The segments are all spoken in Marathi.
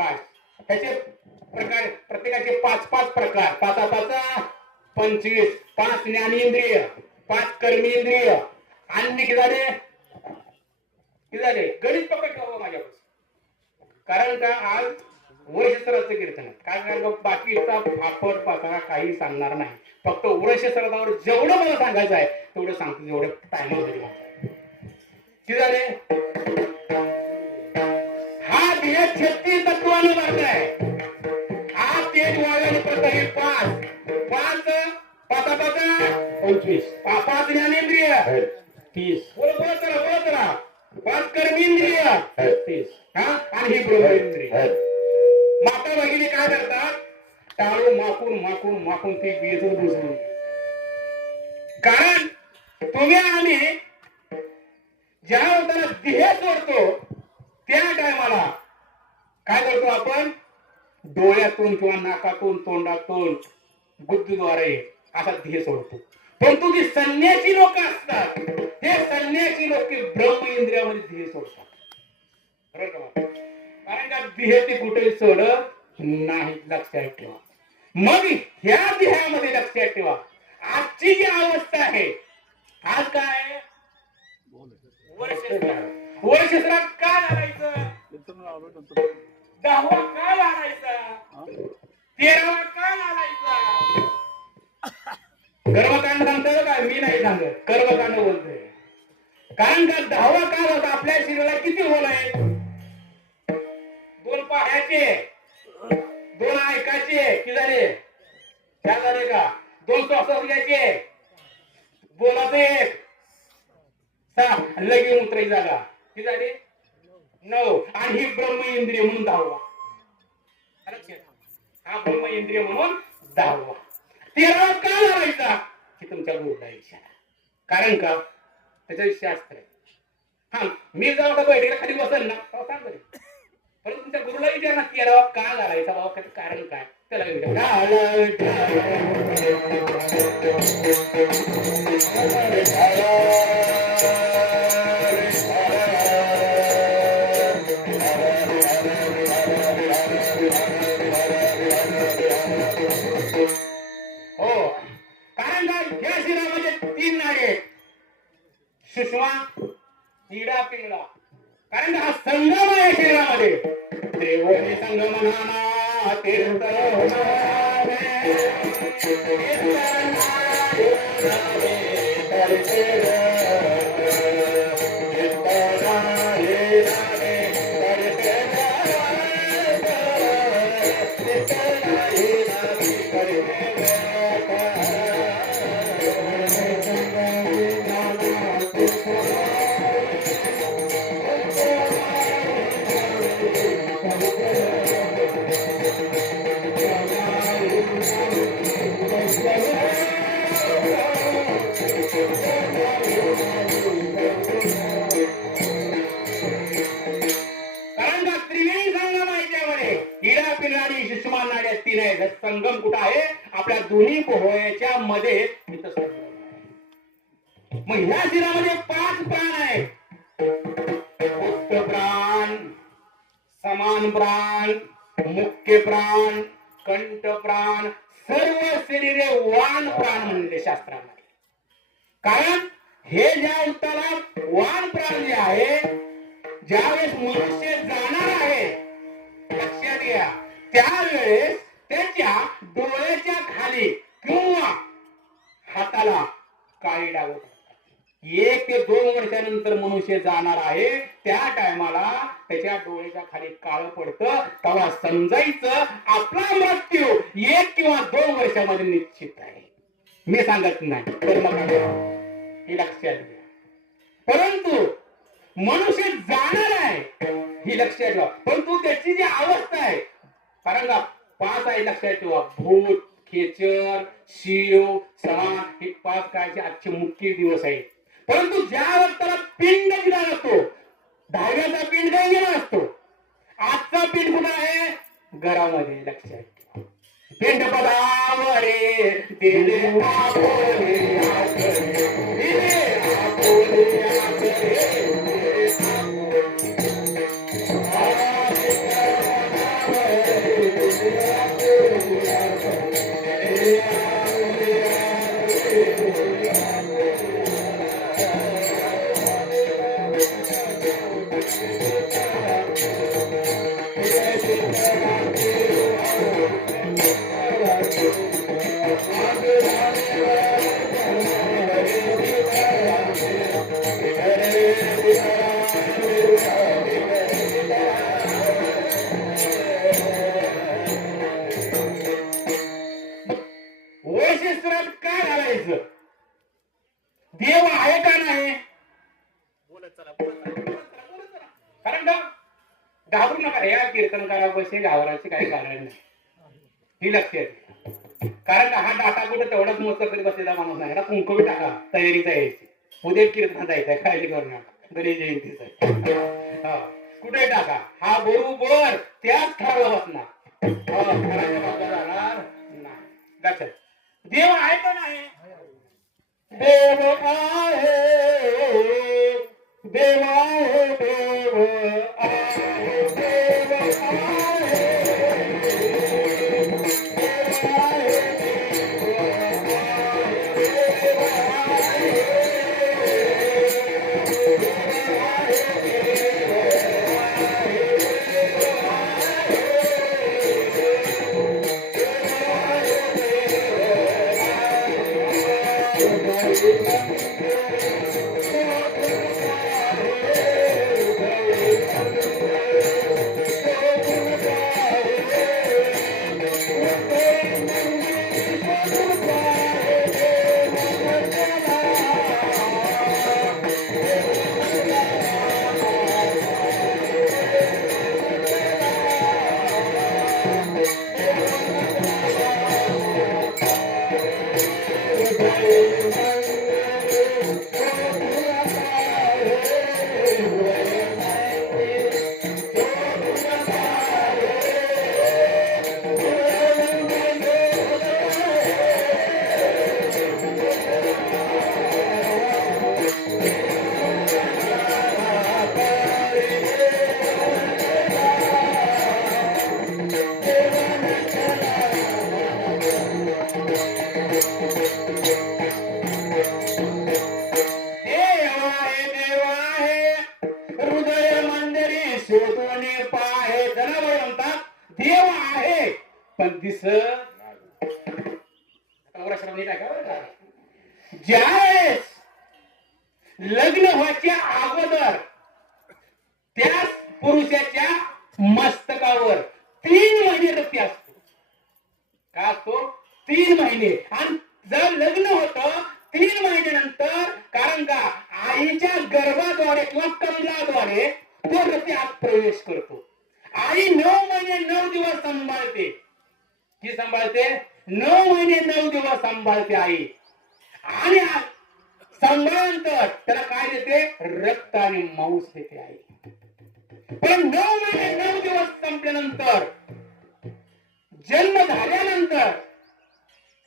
आकाश त्याचे प्रकार प्रत्येकाचे पाच पाच प्रकार. पाचा पाचा. पंचवीस. पाच ज्ञानेंद्रिय पाच कर्मेंद्रिय आणि किती झाले? किती झाले? गणित पकड ठेवा माझ्यापासून कारण का आज वर्षसराचं कीर्तन. काय कारण बाकीचा फापड पाचारा काही सांगणार नाही. फक्त वर्षसरावर जेवढं मला सांगायचं आहे तेवढं सांगतो. जेवढं टाइम किती झाले? हा छत्तीस तत्वाने भरला आहे. हा तेज वाढल्याने प्रकारे पाच. पाच पाचा पाचा पंचवीस. पाच ज्ञानेंद्रिय. तीस. बोला बोला चला बोला चला पाच कर्मेंद्रिय तीस हा आणि ही ब्रह्मेंद्रिय माता भगिनी काय करतात? टाळू माकून माकून माकून ते बीज बुजवून. कारण तुम्ही आम्ही ज्या वेळेला ध्येय सोडतो त्या टायमाला काय करतो आपण? डोळ्यातून किंवा नाकातून तोंडातून बुद्धीद्वारे असा ध्येय सोडतो. परंतु जी संन्यासी लोक असतात. ते संन्यासी लोक ब्रह्म इंद्रियामध्ये ध्येय सोडतात. कारण का ध्येय ते कुठे सोडत नाही लक्षात ठेवा. मग ह्या ध्येयामध्ये लक्षात ठेवा. आजची जी अवस्था आहे आज काय? आहे? वर्षश्राद्ध. काय घालायचं दहावा काय आणायचा? तेरावा काय आणायचा? कर्मकांड सांगतोय काय? मी नाही सांगत. कर्मकांड बोलतोय. कारण का दहावा काल होता आपल्या शरीराला किती होल आहेत दोन पाहायचे दोन ऐकायचे कि झाले? काय झाले का? दोन श्वास घ्यायचे बोलाच एक. लगे उतराई जागा. कि झाले? नऊ आणि ही ब्रह्म इंद्रिय म्हणून दहावा हा ब्रह्म इंद्रिय म्हणून दहावा तेरावा का लावायचा? हे तुमच्या गुरुला इशारा कारण का? त्याच्या शास्त्र आहे. हा मी जेव्हा का बैठकीला खाली बसेल ना तेव्हा सांग परंतु तुमच्या गुरुला विचार ना तेरावा का घालायचा बाबा त्याचं कारण काय? त्याला विचार. कारण का हा संगम आहे शरीरामध्ये त्रिवेणी मग ह्या शरीरामध्ये पाच प्राण आहेत. मुक्त प्राण समान प्राण मुख्य प्राण कंठ प्राण सर्व शरीरे वान प्राण म्हणले शास्त्रामध्ये. कारण हे ज्या उत्तरात वान प्राण जे आहे ज्यावेळेस मनुष्य जाणार आहे लक्षात घ्या त्यावेळेस त्याच्या डोळ्याच्या खाली किंवा हाताला काळी डाग एक ते दोन वर्षानंतर मनुष्य जाणार आहे त्या टायमाला त्याच्या डोळ्याच्या खाली काळ पडतं तेव्हा समजायचं आपला मृत्यू एक किंवा दोन वर्षामध्ये निश्चित आहे. मी सांगत नाही हे लक्षात घ्या. परंतु मनुष्य जाणार आहे ही लक्षात ठेवा. परंतु त्याची जी अवस्था आहे कारण का पाच आहे लक्षात ठेवा. भूत खेचर शिव समान हे पाच काळचे आजचे मुख्य दिवस आहेत. परंतु ज्या वक्ताला पिंड दिला जातो दहाव्याचा पिंड काही गेला असतो. आजचा पिंड कुठं आहे? घरामध्ये लक्षात ठेवा. पिंड पदावरे टाका तयारीचा यायची उद्या कीर्तन जायचंय काळजी करू नका. गणेश जयंतीचा हा. कुठे टाका? हा बरोबर त्याच ठरला बसणार. लक्षात. देव आहे का नाही? देव आहे. देव आहे देव. पण दिस ज्या लग्न व्हायच्या अगोदर त्या पुरुषाच्या मस्तकावर तीन महिने रक्ती असतो का असतो तीन महिने आणि जर लग्न होत तीन महिन्यानंतर कारण का आईच्या गर्भाद्वारे किंवा कमलाद्वारे तो रती आत प्रवेश करतो आई नऊ महिने नऊ दिवस सांभाळते की सांभाळते? नऊ महिने नऊ दिवस सांभाळते आई. आणि सांभाळल्यानंतर त्याला काय देते? रक्त आणि मांस देते आई. पण नऊ महिने नऊ दिवस संपल्यानंतर जन्म झाल्यानंतर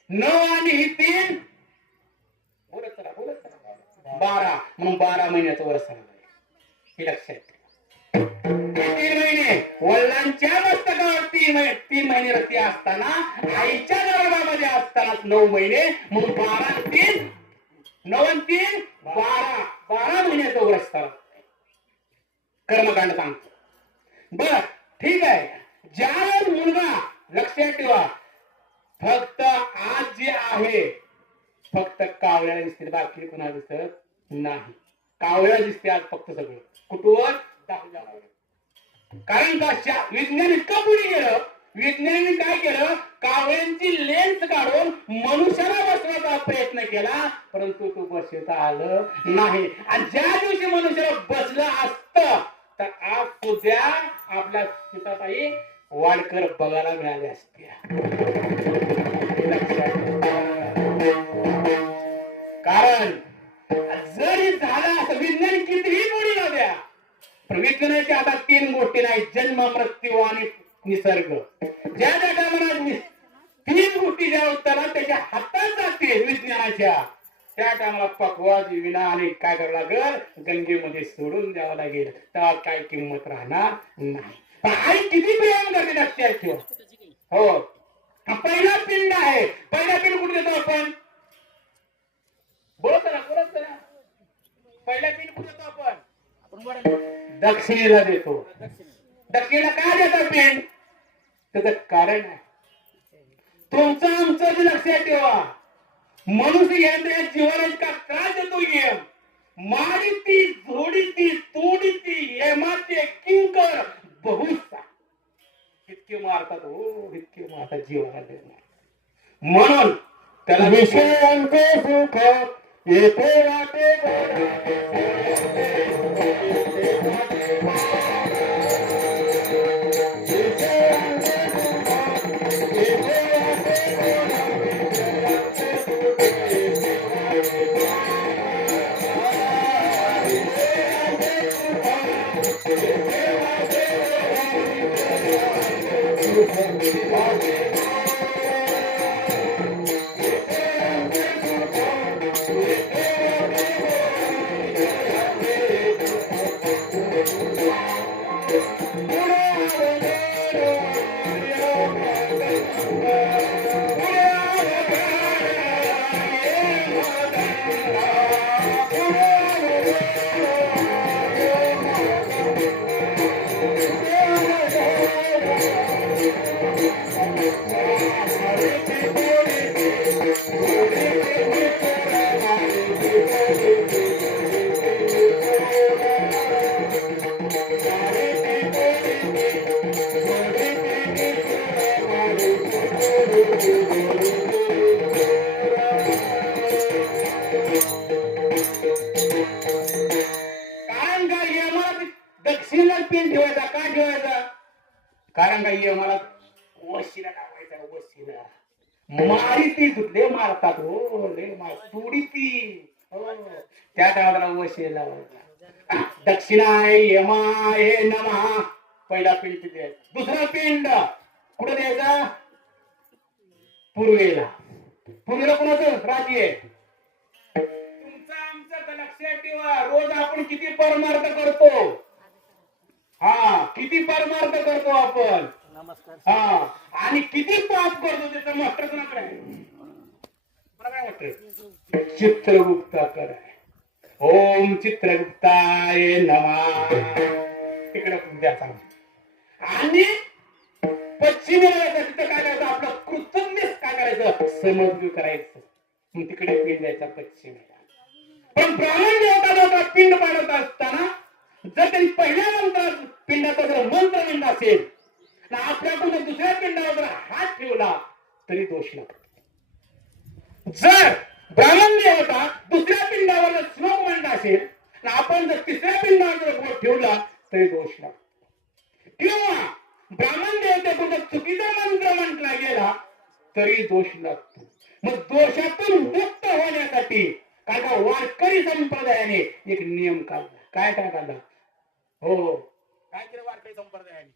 नऊ आणि ही तीन बोलत चला बोलत चला. बारा म्हणून बारा महिन्याचं वर्ष हे लक्षात तीन वडिलांच्या मस्तकावर तीन महिने तीन महिने रती असताना आईच्या गर्भामध्ये असताना नऊ महिने मग बारा तीन नऊ तीन बारा बारा महिन्याचं वर्ष कर्मकांड सांगतो. बर ठीक आहे. ज्या मुलगा लक्षात ठेवा फक्त आज जे आहे फक्त कावळ्याला दिसते बाकी कोणाला दिसत नाही. कावळ्या दिसते आज फक्त सगळं. कुठवर कारण का विज्ञान इतकं पुढे गेलं विज्ञानाने काय केलं? कावळ्यांची लेन्स काढून मनुष्याला बसवायचा प्रयत्न केला परंतु तो बसवता आलं नाही. आणि ज्या दिवशी मनुष्याला बसलं असतं तर आज तुझ्या आपल्या सीताताई वाडकर बघायला मिळाल्या असत्या केलाय जन्म मृत्यू आणि निसर्ग. ज्या टायमाला तीन गोष्टी ज्या असताना त्याच्या हातात जाते विज्ञानाच्या त्या टायमाला पकवाज विना आणि काय करावं लागेल? गंगेमध्ये सोडून द्यावं लागेल. तेव्हा काय किंमत राहणार नाही. आई किती प्रेम करते लक्षात ठेव. हो. पहिला पिंड आहे. पहिला पिंड कुठे येतो आपण? बोलत ना बोलत ना. पहिला पिंड कुठे येतो आपण? दक्षिणेला देतो. धक्केला का देतात पिंड त्याचं कारण आहे. तुमचं आमचं लक्षात ठेवा. मनुष्य यांना जीवनात इतका त्रास देतो येम मारिती ती तोडीती येमाचे किंकर बहुसा. इतके मारतात हो इतके मारतात जीवाला देणार म्हणून त्याला विषयांचे सुख येथे वाटे कारण का यमाला पेन ठेवायचा. का ठेवायचा? कारण का यमाला वशीला टाकायचा वशीला. मारी ती धुतले मारतात. हो मार. तुडी ती. हो. त्या टायमाला वशीला लावायचा. दक्षिणा आहे यमा हे नमा. पहिला पिंड द्यायचा दुसरा पिंड कुठं द्यायचा? पूर्वेला. पूर्वेला कोणाचं? राज्य आहे लक्षात ठेवा रोज आपण किती परमार्थ करतो? हा किती परमार्थ करतो आपण? हा आणि किती पाप करतो त्याचं मास्टर कोणाकडे आहे. चित्रगुप्ता आहे. ओम चित्रगुप्ताय नमा. तिकडे द्या सांग आणि पश्चिमेला जायचं तिथं काय करायचं? आपलं कृतज्ञ काय करायचं? समजून करायचं. तिकडे द्यायचा पश्चिमेला. पण ब्राह्मण देवता पिंड पाडत असताना जर त्यांनी पहिल्या मंत्रात पिंडाचा जर मंत्र म्हणला असेल आपल्या आपल्याकडून दुसऱ्या पिंडावर जर हात ठेवला तरी दोष लागतो जर ब्राह्मण देवता दुसऱ्या पिंडावर जर श्लोक म्हणला असेल आणि आपण जर तिसऱ्या पिंडावर जर बोट ठेवला तरी दोष लागतो किंवा ब्राह्मण देवतेकडून जर चुकीचा मंत्र म्हटला गेला तरी दोष लागतो मग दोषातून मुक्त होण्यासाठी काय का वारकरी संप्रदायाने एक नियम काढला. काय काय काढला? हो. काय केलं वारकरी संप्रदायाने?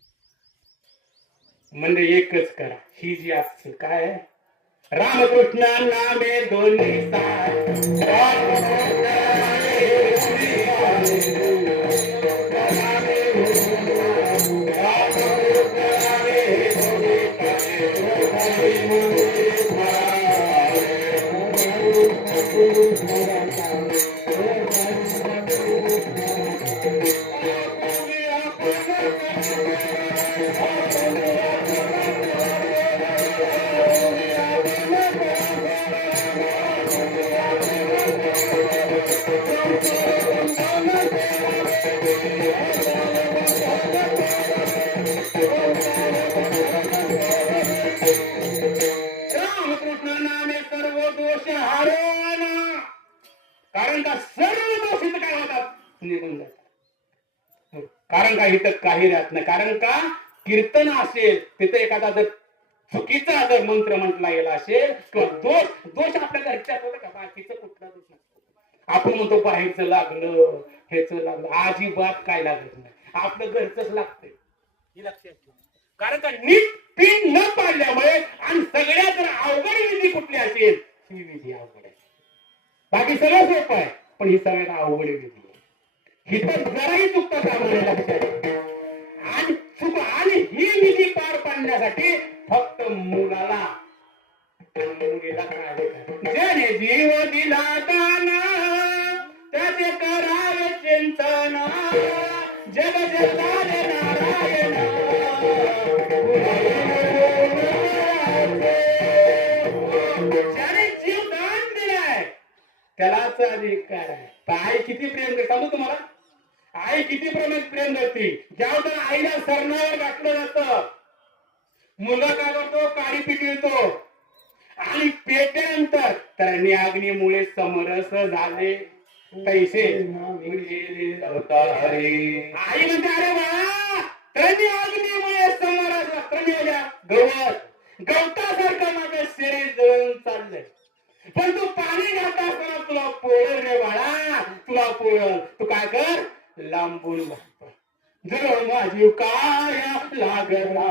म्हणजे एकच करा. ही जी असते काय? रामकृष्ण नामे दोन्ही. इथं कारण का? कीर्तन असेल तिथं एखादा जर चुकीचा जर मंत्र म्हटला गेला असेल किंवा दोष दोष आपल्या घरच्यात होता का? बाकीचं कुठला दोष नसतो. आपण म्हणतो बाहेरचं लागलं हेच लागलं अजिबात काय लागत नाही. आपलं घरचंच लागतंय. ही लक्षात ठेवा. कारण का? नीट पिन न पाडल्यामुळे आणि सगळ्यात जर अवघड विधी कुठली असेल ही विधी अवघड आहे. बाकी सगळं सोपं आहे पण ही सगळ्यात अवघड विधी आहे. ही तर जराही चुकता कामा नये लक्षात सुख आणि ही विधी पार पाडण्यासाठी फक्त मुलाला. ज्याने जीव दिला दाना त्याचे करावे चिंतन. जग जीव दान दिलाय त्यालाच अधिकार काय किती प्रेम सांगू तुम्हाला? आई किती प्रमाणात प्रेम देते? ज्यावेळेला आईला सरणावर घातलं जातं. मुलगा काय करतो? काळी पिकवतो आणि पेटल्यानंतर त्यांनी अग्नीमुळे समरस झाले. तैसे आई म्हणते अरे बाळा त्रणी अग्नीमुळे समरस त्रणी गवत. गवतासारखं माझं शरीर जळून चाललंय. पण तू पाणी घालता असताना तुला पोळल रे बाळा. तुला पोळल तू काय कर? लांबून बघ जर माझी काय लागला